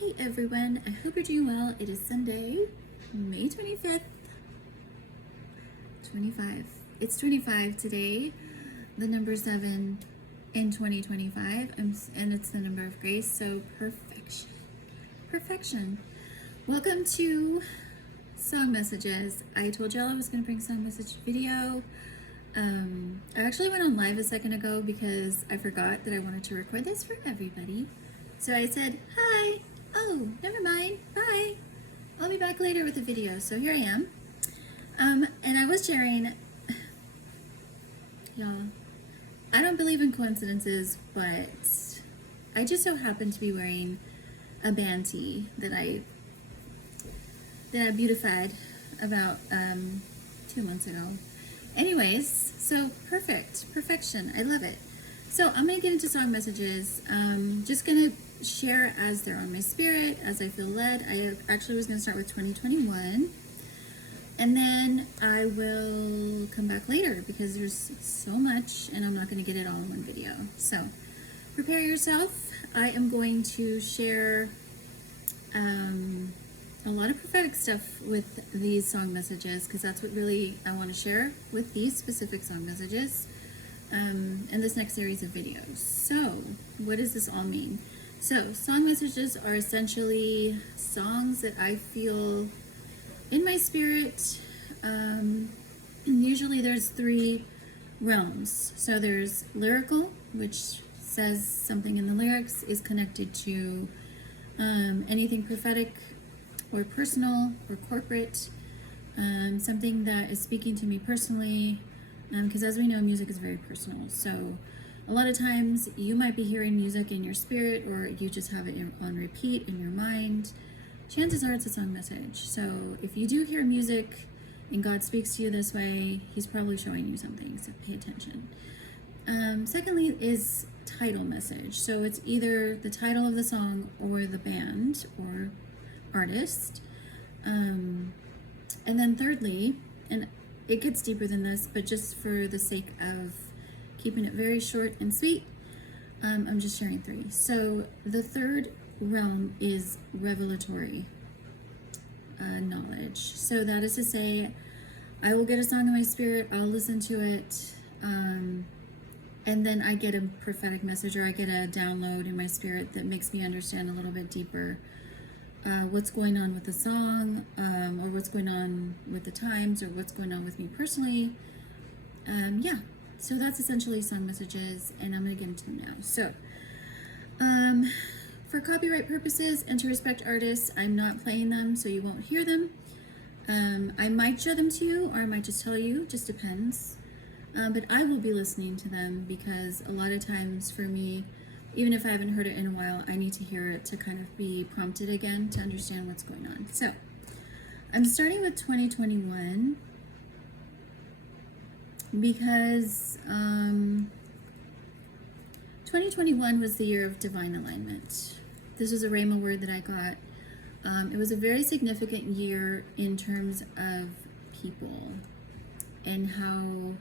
Hey everyone, I hope you're doing well. It is Sunday, May 25th, 25. It's 25 today, the number 7 in 2025, and it's the number of grace, so perfection. Perfection. Welcome to Song Messages. I told y'all I was going to bring song message video. I actually went on live a second ago because I forgot that I wanted to record this for everybody. So I said, hi. Oh, never mind. Bye. I'll be back later with a video. So here I am. And I was sharing, y'all, I don't believe in coincidences, but I just so happened to be wearing a band tee that I beautified about 2 months ago. Anyways, so perfection. I love it. So I'm gonna get into song messages. Just gonna share as they're on my spirit, as I feel led. I actually was gonna start with 2021, and then I will come back later because there's so much, and I'm not gonna get it all in one video. So prepare yourself. I am going to share a lot of prophetic stuff with these song messages because that's what really I want to share with these specific song messages and this next series of videos. So what does this all mean? So song messages are essentially songs that I feel in my spirit. Usually there's 3 realms. So there's lyrical, which says something in the lyrics is connected to anything prophetic or personal or corporate, something that is speaking to me personally, because as we know, music is very personal. So a lot of times you might be hearing music in your spirit, or you just have it on repeat in your mind. Chances are it's a song message. So if you do hear music and God speaks to you this way, he's probably showing you something, so pay attention. Secondly is title message. So it's either the title of the song or the band or artist. And then thirdly, and it gets deeper than this, but just for the sake of keeping it very short and sweet, I'm just sharing 3. So the third realm is revelatory knowledge. So that is to say, I will get a song in my spirit, I'll listen to it, and then I get a prophetic message, or I get a download in my spirit that makes me understand a little bit deeper what's going on with the song, or what's going on with the times, or what's going on with me personally. Yeah, so that's essentially song messages, and I'm going to get into them now. So, for copyright purposes and to respect artists, I'm not playing them, so you won't hear them. I might show them to you, or I might just tell you, just depends. But I will be listening to them because a lot of times for me, even if I haven't heard it in a while, I need to hear it to kind of be prompted again to understand what's going on. So I'm starting with 2021 because 2021 was the year of divine alignment. This was a Rhema word that I got. It was a very significant year in terms of people and how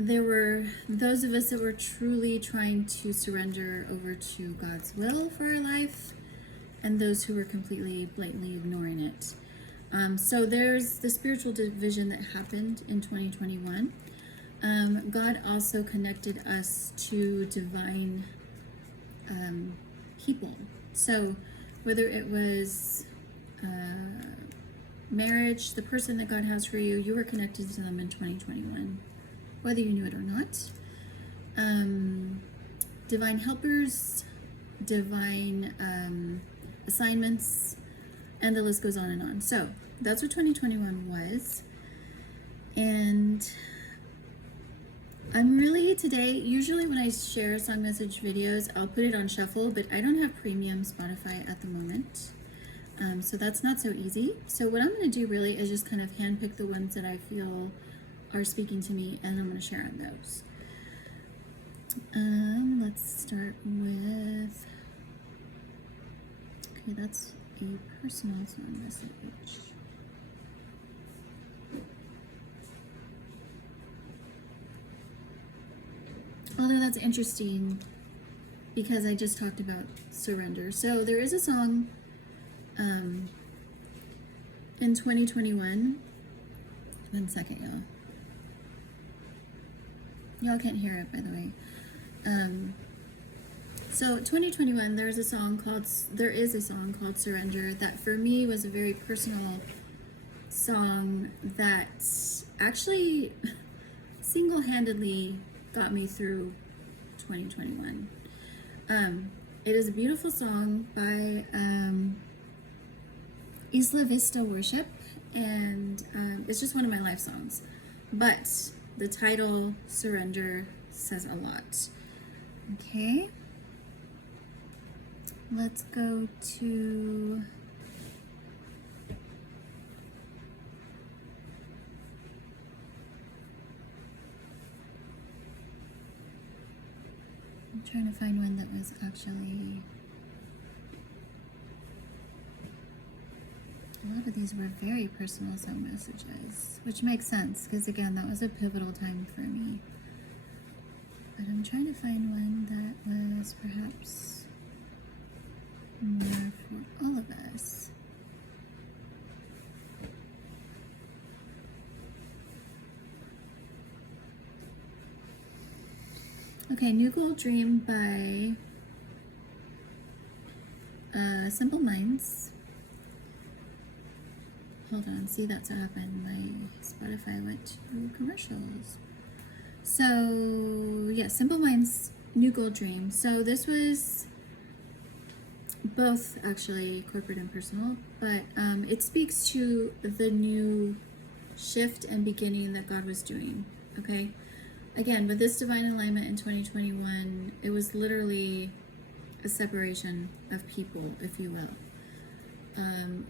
there were those of us that were truly trying to surrender over to God's will for our life, and those who were completely, blatantly ignoring it. So there's the spiritual division that happened in 2021. God also connected us to divine people. So whether it was marriage, the person that God has for you, you were connected to them in 2021. Whether you knew it or not. Divine helpers, divine assignments, and the list goes on and on. So that's what 2021 was. And I'm really today, usually when I share song message videos, I'll put it on shuffle, but I don't have premium Spotify at the moment. So that's not so easy. So what I'm going to do really is just kind of handpick the ones that I feel are speaking to me, and I'm going to share on those. Let's start with, okay, that's a personal song message. Although that's interesting because I just talked about surrender. So there is a song in 2021. 1 second, y'all. Y'all can't hear it, by the way. So 2021, there is a song called Surrender that for me was a very personal song that actually single-handedly got me through 2021. It is a beautiful song by Isla Vista Worship, and it's just one of my life songs. But the title, Surrender, says a lot. Okay. Let's go to... I'm trying to find one that was actually... A lot of these were very personal song messages, which makes sense, because again, that was a pivotal time for me. But I'm trying to find one that was perhaps more for all of us. Okay, New Gold Dream by Simple Minds. Hold on, see, that's what happened. My Spotify went to commercials. So, yeah, Simple Minds, New Gold Dream. So this was both actually corporate and personal, but it speaks to the new shift and beginning that God was doing, okay? Again, with this divine alignment in 2021, it was literally a separation of people, if you will.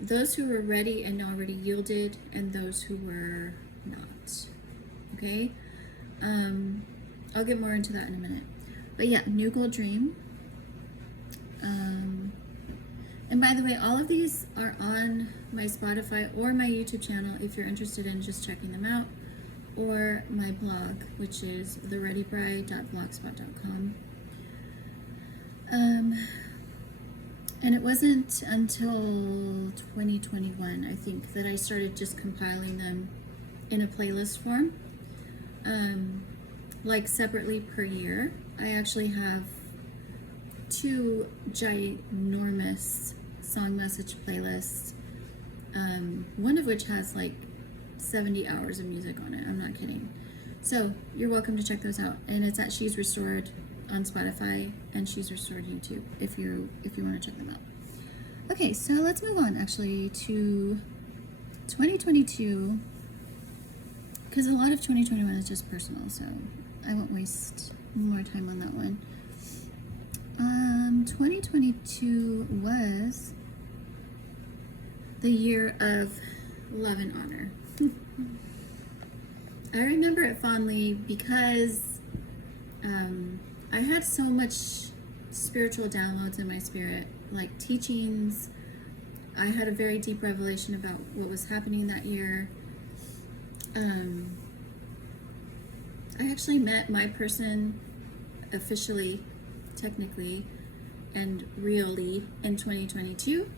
Those who were ready and already yielded, and those who were not. Okay? I'll get more into that in a minute. But yeah, New Gold Dream. And by the way, all of these are on my Spotify or my YouTube channel if you're interested in just checking them out, or my blog, which is thereadybride.blogspot.com. And it wasn't until 2021, I think, that I started just compiling them in a playlist form, like separately per year. I actually have 2 ginormous song message playlists, one of which has like 70 hours of music on it. I'm not kidding. So you're welcome to check those out. And it's at She's Restored on Spotify and She's Restored YouTube if you want to check them out. Okay, so let's move on actually to 2022, because a lot of 2021 is just personal, so I won't waste more time on that one. 2022 was the year of love and honor. I remember it fondly because I had so much spiritual downloads in my spirit, like teachings. I had a very deep revelation about what was happening that year. I actually met my person officially, technically, and really in 2022.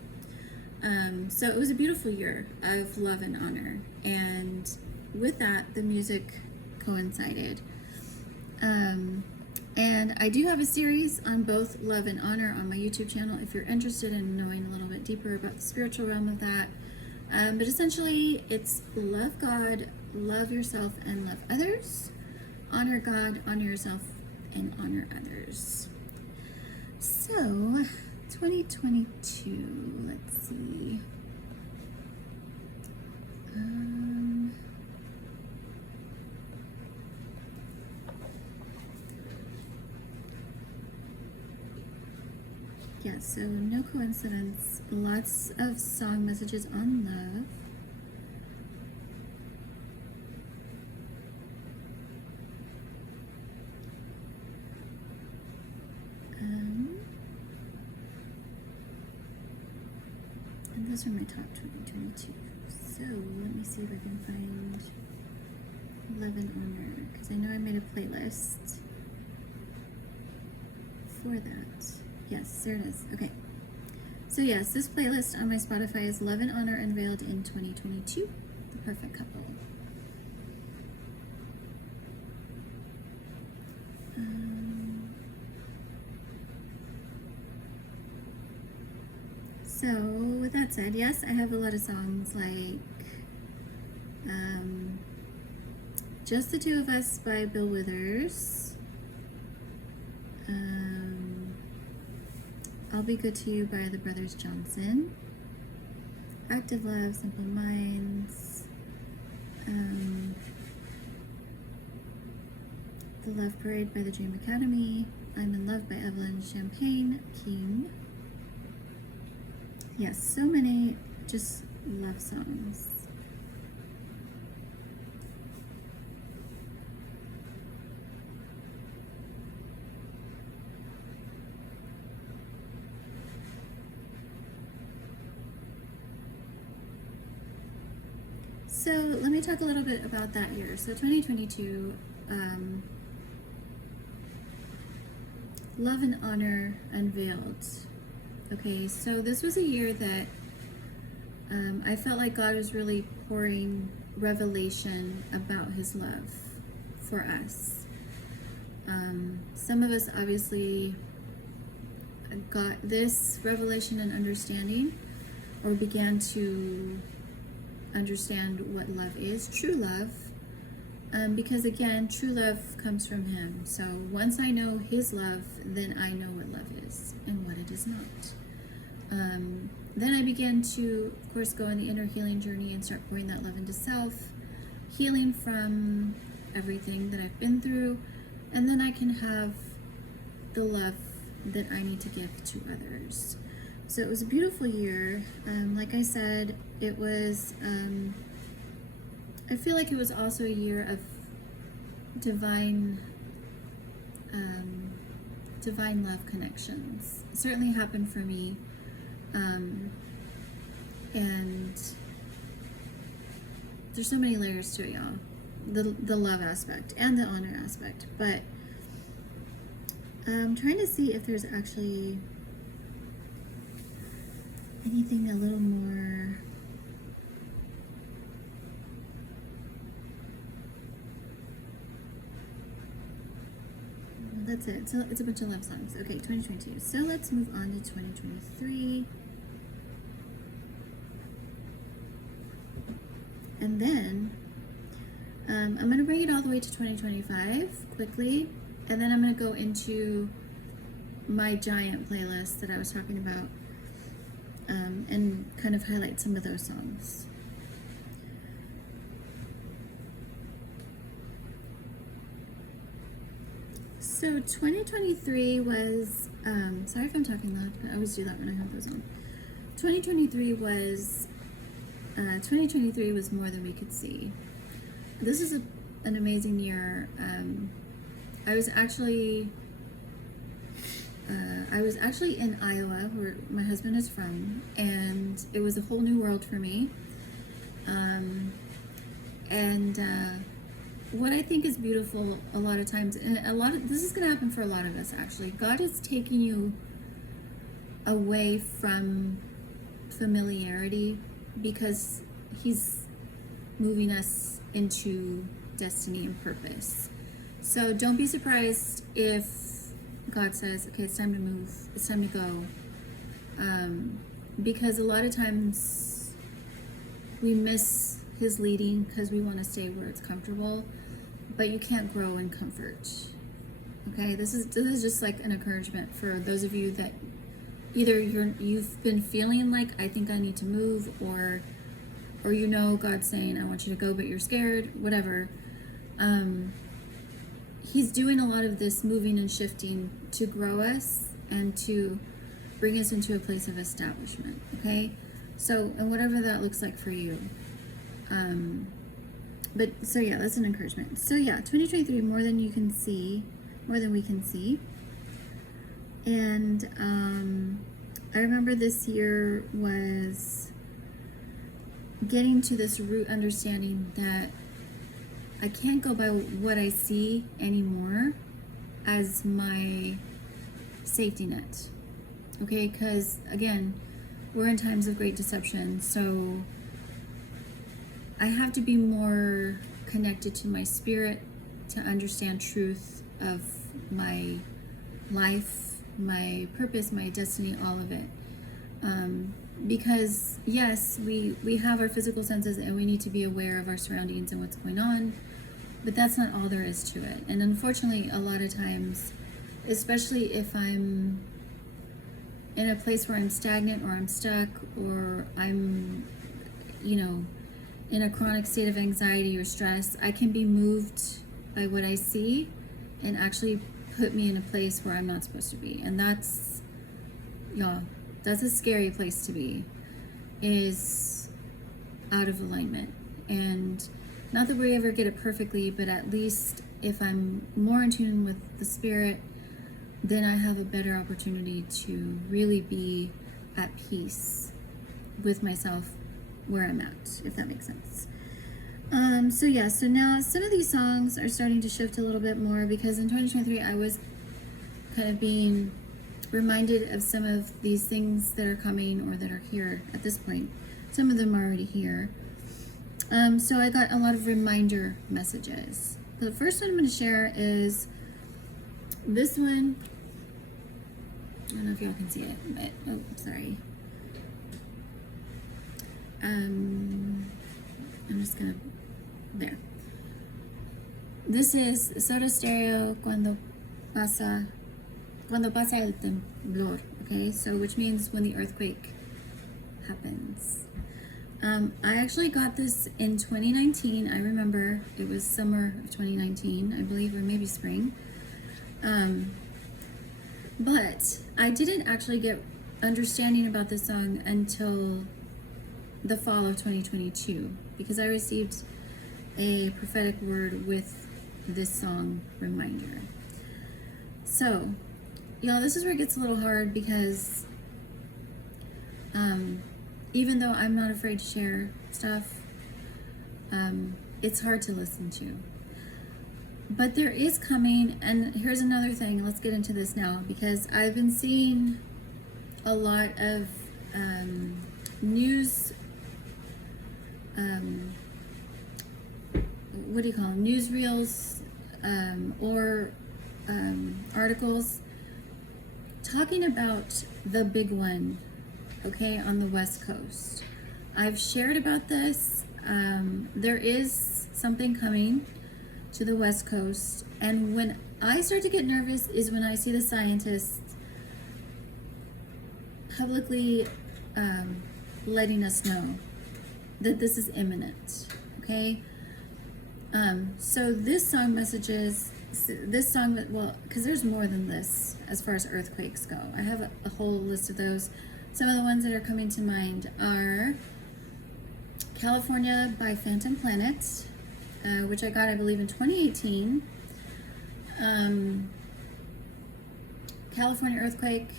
So it was a beautiful year of love and honor, and with that, the music coincided. And I do have a series on both love and honor on my YouTube channel if you're interested in knowing a little bit deeper about the spiritual realm of that. But essentially, it's love God, love yourself, and love others. Honor God, honor yourself, and honor others. So, 2022, let's see. Yeah, so no coincidence. Lots of song messages on love. And those are my top 2022. So let me see if I can find love and honor, because I know I made a playlist before that. Yes, there it is. Okay. So yes, this playlist on my Spotify is Love and Honor Unveiled in 2022, The Perfect Couple. So with that said, yes, I have a lot of songs like Just the Two of Us by Bill Withers, I'll Be Good to You by the Brothers Johnson, Active Love, Simple Minds, The Love Parade by the Dream Academy, I'm in Love by Evelyn Champagne King. Yes, so many just love songs. So let me talk a little bit about that year. So 2022, Love and Honor Unveiled. Okay, so this was a year that I felt like God was really pouring revelation about his love for us. Some of us obviously got this revelation and understanding, or began to understand what love is, true love, because again, true love comes from him. So once I know his love, then I know what love is and what it is not. Then I began to, of course, go on the inner healing journey and start pouring that love into self, healing from everything that I've been through, and then I can have the love that I need to give to others. So it was a beautiful year. Like I said, it was, I feel like it was also a year of divine love connections. It certainly happened for me. And there's so many layers to it, y'all. The love aspect and the honor aspect. But I'm trying to see if there's actually anything a little more. That's it. So it's a bunch of love songs. Okay, 2022. So let's move on to 2023. And then I'm going to bring it all the way to 2025 quickly. And then I'm going to go into my giant playlist that I was talking about, and kind of highlight some of those songs. So 2023 was, sorry if I'm talking loud, but I always do that when I have those on. 2023 was More Than We Could See. This is an amazing year. I was actually in Iowa, where my husband is from, and it was a whole new world for me. What I think is beautiful a lot of times, and this is going to happen for a lot of us actually, God is taking you away from familiarity because he's moving us into destiny and purpose. So don't be surprised if God says, okay, it's time to move, it's time to go. Because a lot of times we miss his leading because we want to stay where it's comfortable, but you can't grow in comfort. Okay, this is just like an encouragement for those of you that either you've been feeling like, I think I need to move, or you know God's saying, I want you to go, but you're scared, whatever. He's doing a lot of this moving and shifting to grow us and to bring us into a place of establishment, okay? So, and whatever that looks like for you. But, so yeah, that's an encouragement. So yeah, 2023, More Than We Can See. And I remember this year was getting to this root understanding that I can't go by what I see anymore as my safety net. Okay, because again, we're in times of great deception, so I have to be more connected to my spirit to understand truth of my life, my purpose, my destiny, all of it. Because yes, we have our physical senses and we need to be aware of our surroundings and what's going on, but that's not all there is to it. And unfortunately, a lot of times, especially if I'm in a place where I'm stagnant or I'm stuck or I'm, in a chronic state of anxiety or stress, I can be moved by what I see and actually put me in a place where I'm not supposed to be. And that's a scary place to be, is out of alignment. And not that we ever get it perfectly, but at least if I'm more in tune with the spirit, then I have a better opportunity to really be at peace with myself where I'm at, if that makes sense. So now some of these songs are starting to shift a little bit more, because in 2023 I was kind of being reminded of some of these things that are coming or that are here at this point. Some of them are already here. So I got a lot of reminder messages. The first one I'm going to share is this one. I don't know if y'all can see it, but sorry. I'm just gonna there. This is Soda Stereo cuando pasa el temblor. Okay, so which means when the earthquake happens. I actually got this in 2019. I remember it was summer of 2019, I believe, or maybe spring. But I didn't actually get understanding about this song until the fall of 2022, because I received a prophetic word with this song reminder. So, y'all, this is where it gets a little hard, because even though I'm not afraid to share stuff, it's hard to listen to. But there is coming, and here's another thing, let's get into this now, because I've been seeing a lot of news, what do you call them, newsreels, or articles talking about the big one, okay, on the West Coast. I've shared about this. There is something coming to the West Coast, and when I start to get nervous is when I see the scientists publicly letting us know that this is imminent, okay? So this song messages, because there's more than this as far as earthquakes go. I have a whole list of those. Some of the ones that are coming to mind are California by Phantom Planet, which I got, I believe, in 2018. California earthquake,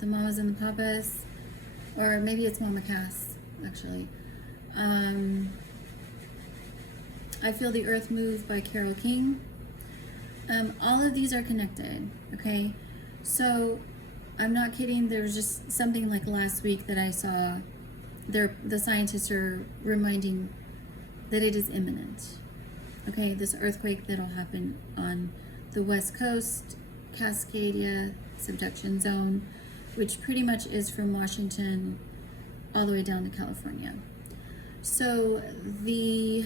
the Mamas and the Papas, or maybe it's Mama Cass, actually. I Feel the Earth Move by Carole King. All of these are connected, okay? So, I'm not kidding, there was just something like last week that I saw, the scientists are reminding that it is imminent. Okay, this earthquake that'll happen on the West Coast, Cascadia subduction zone, which pretty much is from Washington all the way down to California. So the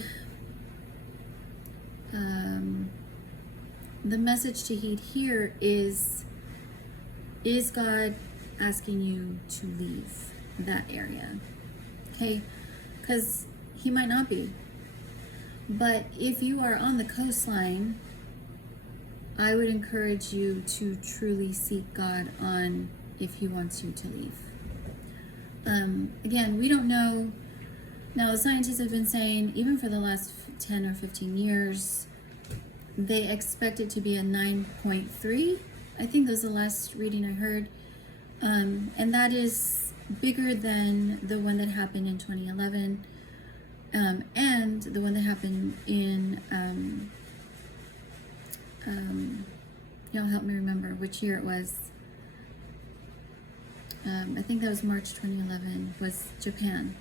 message to heed here is God asking you to leave that area? Okay, because he might not be. But if you are on the coastline, I would encourage you to truly seek God on if he wants you to leave. Again, we don't know. Now, the scientists have been saying, even for the last 10 or 15 years, they expect it to be a 9.3. I think that was the last reading I heard. And that is bigger than the one that happened in 2011. And the one that happened in, y'all help me remember which year it was. I think that was March 2011, was Japan.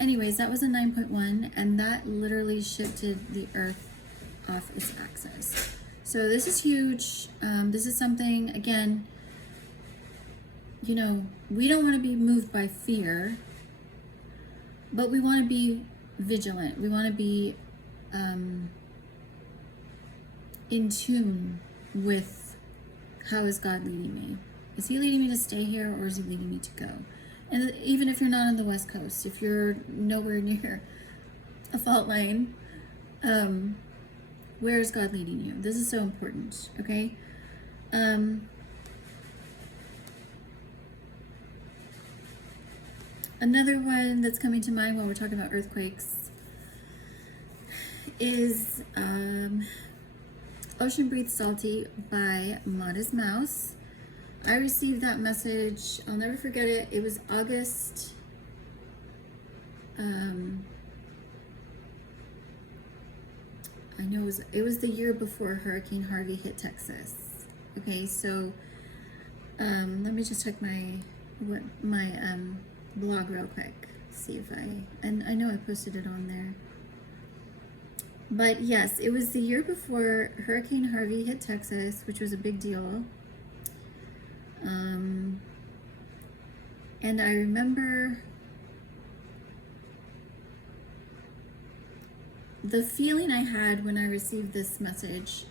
Anyways, that was a 9.1, and that literally shifted the Earth off its axis. So this is huge. This is something, again, you know, we don't want to be moved by fear, but we want to be vigilant. We want to be in tune with, how is God leading me? Is he leading me to stay here, or is he leading me to go? And even if you're not on the West Coast, if you're nowhere near a fault line, where is God leading you? This is so important, okay? Another one that's coming to mind while we're talking about earthquakes is Ocean Breathe Salty by Modest Mouse. I received that message, I'll never forget it. It was August, I know it was the year before Hurricane Harvey hit Texas. Okay, so let me just check my blog real quick, see if and I know I posted it on there. But yes, it was the year before Hurricane Harvey hit Texas, which was a big deal. And I remember the feeling I had when I received this message,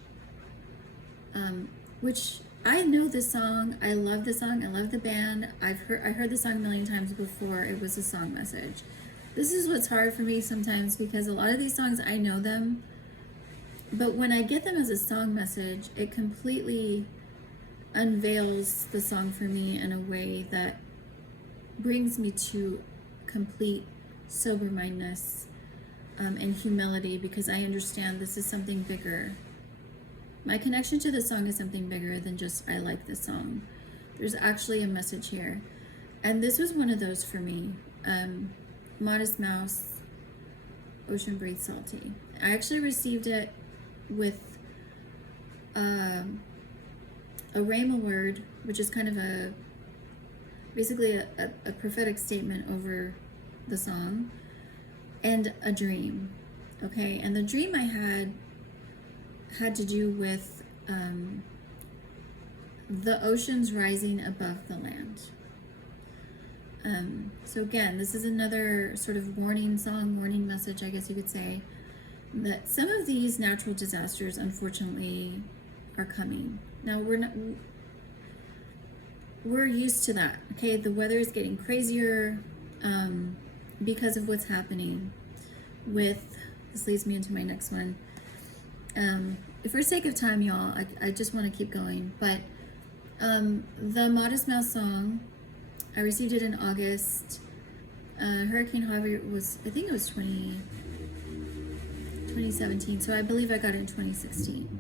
which I know this song, I love the song, I love the band, I heard the song a million times before it was a song message. This is what's hard for me sometimes, because a lot of these songs, I know them, but when I get them as a song message, it completely unveils the song for me in a way that brings me to complete sober-mindedness and humility, because I understand this is something bigger. My connection to the song is something bigger than just, I like this song. There's actually a message here. And this was one of those for me. Modest Mouse, Ocean Breathe Salty. I actually received it with a rhema word, which is kind of basically a prophetic statement over the song, and a dream. Okay, and the dream I had to do with the oceans rising above the land. So again, this is another sort of warning song, warning message, I guess you could say, that some of these natural disasters, unfortunately, are coming. Now, we're used to that, okay? The weather is getting crazier because of what's happening with, this leads me into my next one. For sake of time, y'all, I just want to keep going, but the Modest Mouse song, I received it in August. Hurricane Harvey was, I think it was 2017, so I believe I got it in 2016.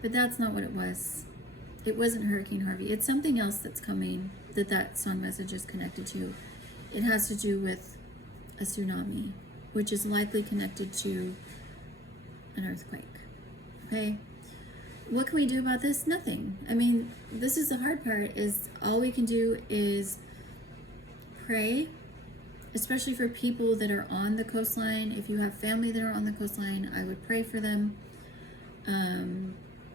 But that's not what it was. It wasn't Hurricane Harvey. It's something else that's coming that song message is connected to. It has to do with a tsunami, which is likely connected to an earthquake. Okay? What can we do about this? Nothing. I mean, this is the hard part, is all we can do is pray, especially for people that are on the coastline. If you have family that are on the coastline, I would pray for them.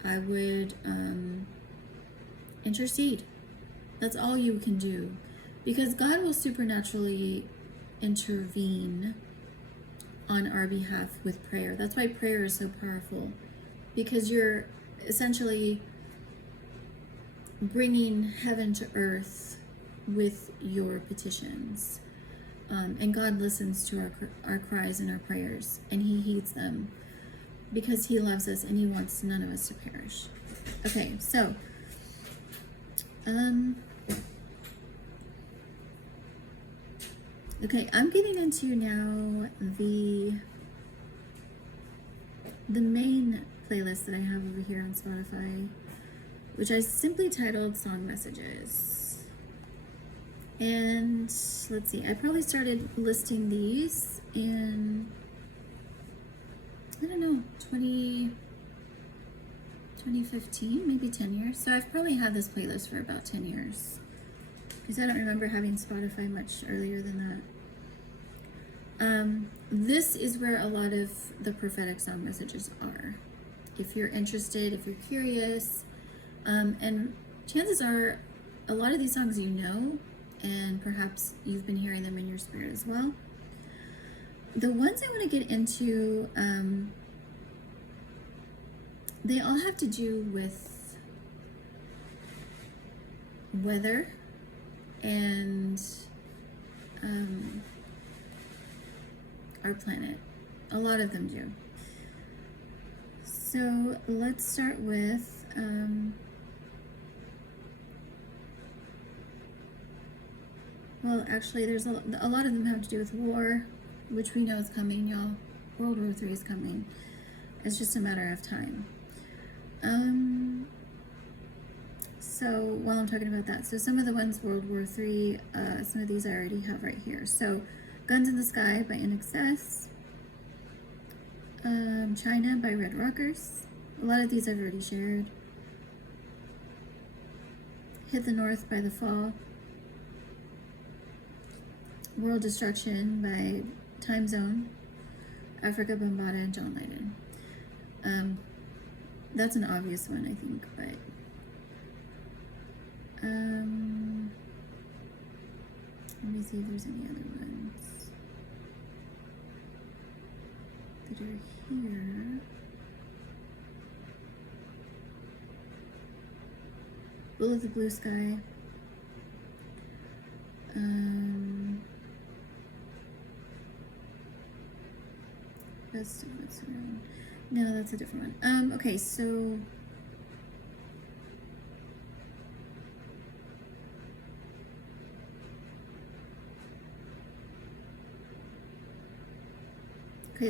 I would intercede. That's all you can do, because God will supernaturally intervene on our behalf with prayer. That's why prayer is so powerful, because you're essentially bringing heaven to earth with your petitions. And God listens to our cries and our prayers, and he heeds them, because he loves us and he wants none of us to perish. Okay, so okay, I'm getting into now the main playlist that I have over here on Spotify, which I simply titled Song Messages. And let's see, I probably started listing these in, I don't know, 2015, maybe 10 years. So I've probably had this playlist for about 10 years because I don't remember having Spotify much earlier than that. This is where a lot of the prophetic song messages are. If you're interested, if you're curious, and chances are a lot of these songs you know, and perhaps you've been hearing them in your spirit as well. The ones I want to get into, they all have to do with weather and our planet. A lot of them do. So let's start with well, actually, there's a lot of them have to do with war, which we know is coming, y'all. World War III is coming. It's just a matter of time. So while I'm talking about that, so some of the ones World War III, some of these I already have right here. So Guns in the Sky by NXS, China by Red Rockers. A lot of these I've already shared. Hit the North by The Fall. World Destruction by Time Zone, Africa Bambaataa, and John Lydon. That's an obvious one, I think, but let me see if there's any other ones that are here. Blue of the Blue Sky. Best of what's around. No, that's a different one. Okay, so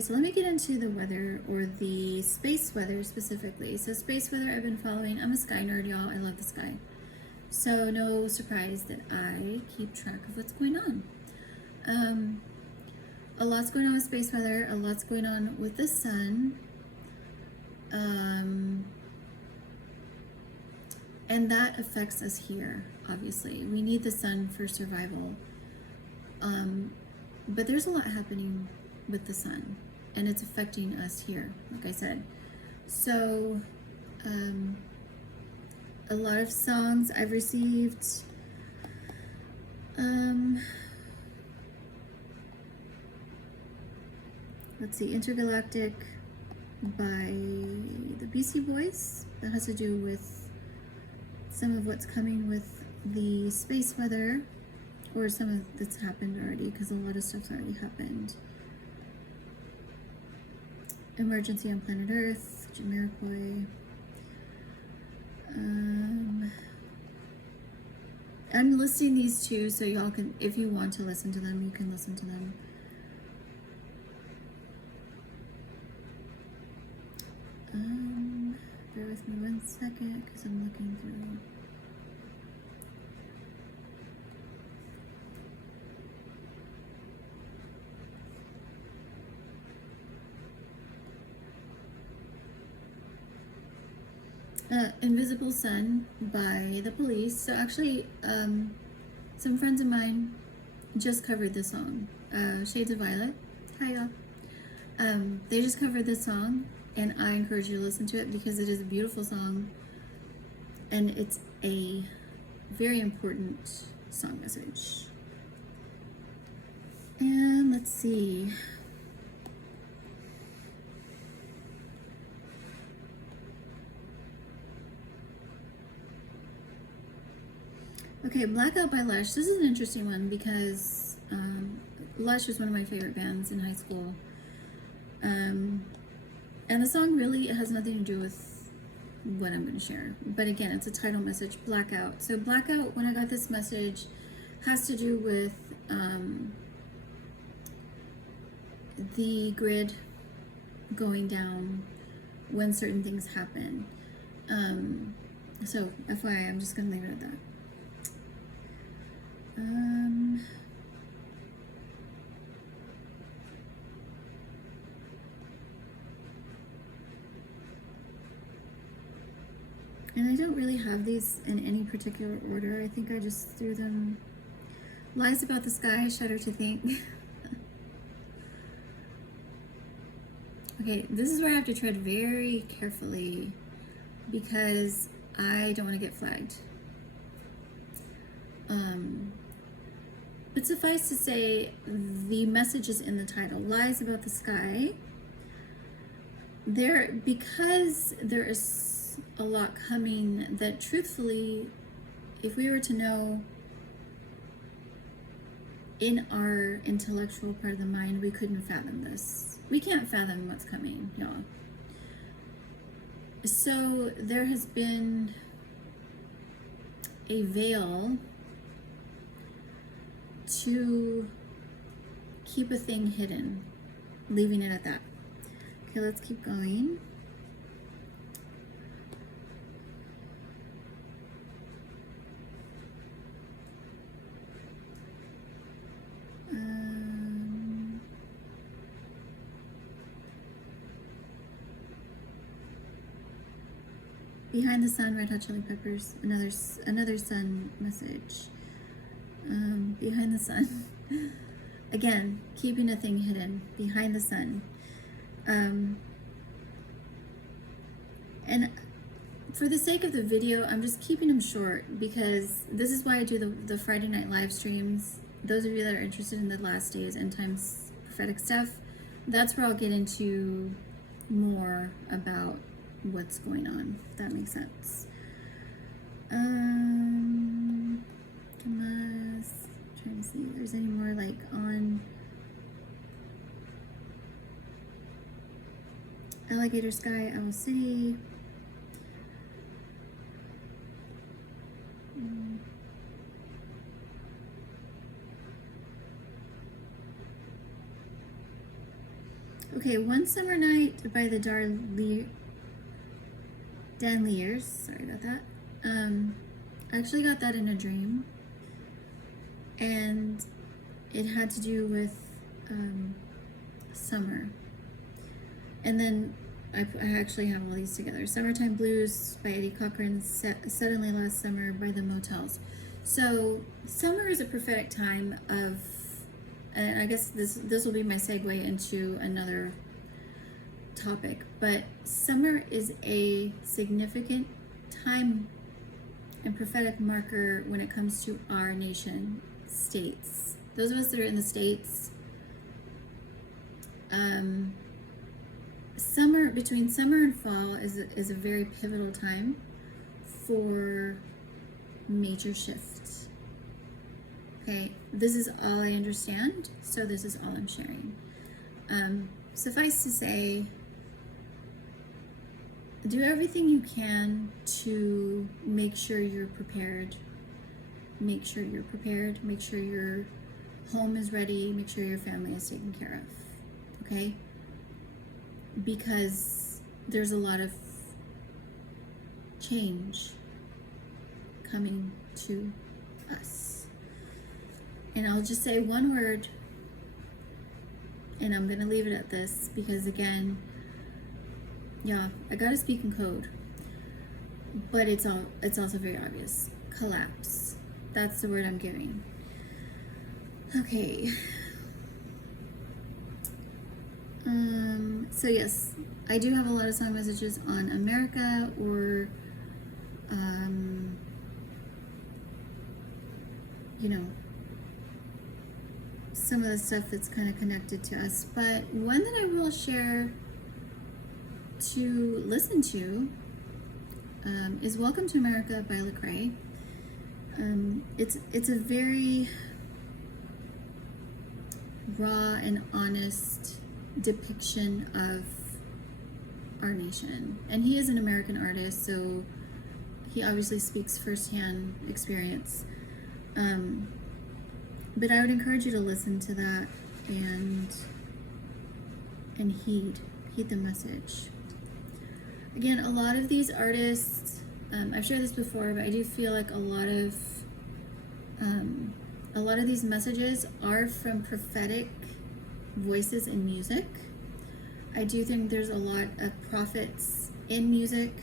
let me get into the weather, or the space weather specifically. So space weather I've been following. I'm a sky nerd, y'all. I love the sky. So no surprise that I keep track of what's going on. A lot's going on with space weather, a lot's going on with the sun. And that affects us here, obviously. We need the sun for survival. But there's a lot happening with the sun, and it's affecting us here, like I said. So, a lot of songs I've received. Let's see, Intergalactic by the Beastie Boys. That has to do with some of what's coming with the space weather, or some of that's happened already, because a lot of stuff's already happened. Emergency on Planet Earth, Jamiroquai. I'm listing these two so y'all can, if you want to listen to them, you can listen to them. Bear with me one second because I'm looking through. Invisible Sun by The Police. So actually, some friends of mine just covered this song, Shades of Violet. Hi y'all. They just covered this song, and I encourage you to listen to it because it is a beautiful song, and it's a very important song message. And let's see. Okay, Blackout by Lush. This is an interesting one because Lush was one of my favorite bands in high school. And the song really has nothing to do with what I'm going to share. But again, it's a title message, Blackout. So Blackout, when I got this message, has to do with the grid going down when certain things happen. So FYI, I'm just going to leave it at that. And I don't really have these in any particular order. I think I just threw them. Lies about the sky, shudder to think. Okay, this is where I have to tread very carefully because I don't want to get flagged. But suffice to say, the message is in the title, Lies About the Sky. Because there is a lot coming that truthfully, if we were to know in our intellectual part of the mind, we couldn't fathom this. We can't fathom what's coming, y'all. So there has been a veil to keep a thing hidden, leaving it at that. Okay, let's keep going. Behind the Sun, Red Hot Chili Peppers, another sun message. Behind the Sun. Again, keeping a thing hidden. Behind the Sun. And for the sake of the video, I'm just keeping them short because this is why I do the Friday night live streams. Those of you that are interested in the last days, end times, prophetic stuff, that's where I'll get into more about what's going on, if that makes sense. Trying to see if there's any more like on Alligator Sky, Owl City. Okay, One Summer Night by the Danliers. Sorry about that. I actually got that in a dream, and it had to do with summer. And then I actually have all these together. Summertime Blues by Eddie Cochran, Suddenly Last Summer by the Motels. So summer is a prophetic time of, and I guess this will be my segue into another topic, but summer is a significant time and prophetic marker when it comes to our nation states. Those of us that are in the States, between summer and fall is a very pivotal time for major shifts. Okay, this is all I understand, so this is all I'm sharing. Suffice to say, do everything you can to make sure you're prepared. Make sure you're prepared. Make sure your home is ready. Make sure your family is taken care of. Okay? Because there's a lot of change coming to us. And I'll just say one word, and I'm going to leave it at this because, again, yeah, I gotta speak in code, but it's also very obvious. Collapse. That's the word I'm giving. Okay. So yes, I do have a lot of song messages on America or, you know, some of the stuff that's kind of connected to us. But one that I will share to listen to is Welcome to America by Lecrae. It's a very raw and honest depiction of our nation. And he is an American artist, so he obviously speaks firsthand experience. But I would encourage you to listen to that and heed the message. Again, a lot of these artists, I've shared this before, but I do feel like a lot of these messages are from prophetic voices in music. I do think there's a lot of prophets in music.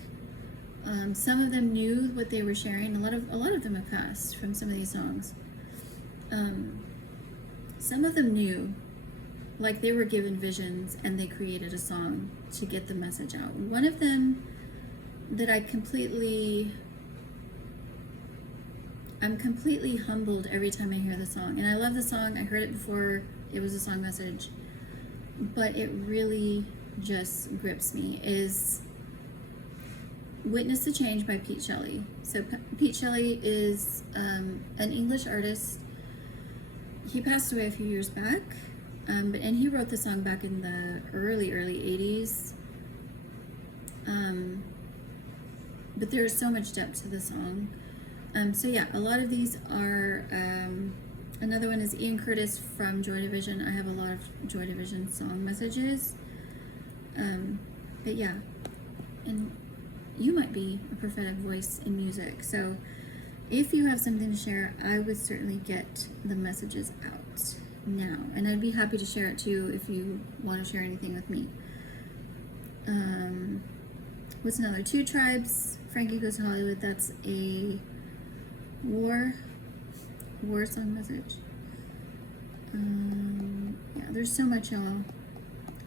Some of them knew what they were sharing. A lot of them have passed from some of these songs. Some of them knew, like they were given visions and they created a song to get the message out. One of them that I'm completely humbled every time I hear the song. And I love the song. I heard it before it was a song message. But it really just grips me, is Witness the Change by Pete Shelley. So Pete Shelley is an English artist. He passed away a few years back, and he wrote the song back in the early 80s. But there's so much depth to the song. So yeah, a lot of these are, another one is Ian Curtis from Joy Division. I have a lot of Joy Division song messages. But yeah, and you might be a prophetic voice in music. So if you have something to share, I would certainly get the messages out now. And I'd be happy to share it too if you want to share anything with me. What's another? Two Tribes, Frankie Goes to Hollywood. That's a war song message. Yeah, there's so much, y'all.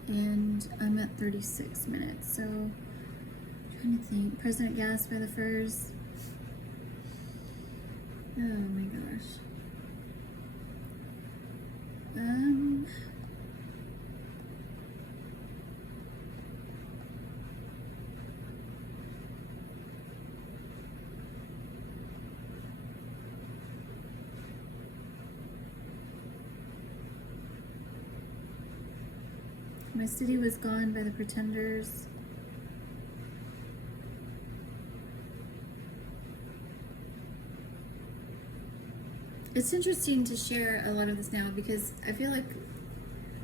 And I'm at 36 minutes, so I'm trying to think. President Gas by the Furs. Oh my gosh. My City Was Gone by the Pretenders. It's interesting to share a lot of this now because I feel like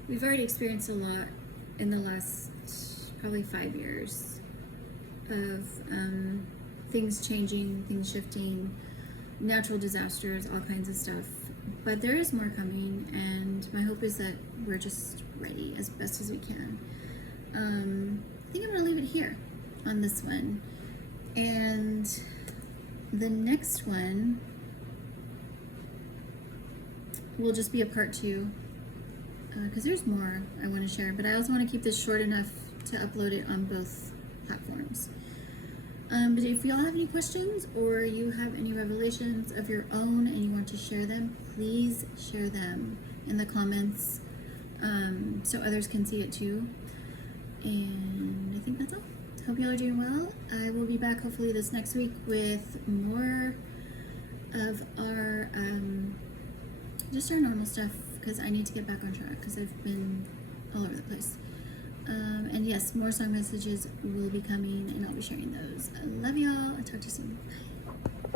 we've already experienced a lot in the last probably 5 years of things changing, things shifting, natural disasters, all kinds of stuff. But there is more coming, and my hope is that we're just ready as best as we can. I think I'm going to leave it here on this one. And the next one will just be a part 2, because there's more I want to share, but I also want to keep this short enough to upload it on both platforms. But if y'all have any questions or you have any revelations of your own and you want to share them, please share them in the comments, so others can see it too. And I think that's all. Hope y'all are doing well. I will be back hopefully this next week with more of our just our normal stuff, because I need to get back on track because I've been all over the place. And yes, more song messages will be coming and I'll be sharing those. I love y'all. I'll talk to you soon. Bye.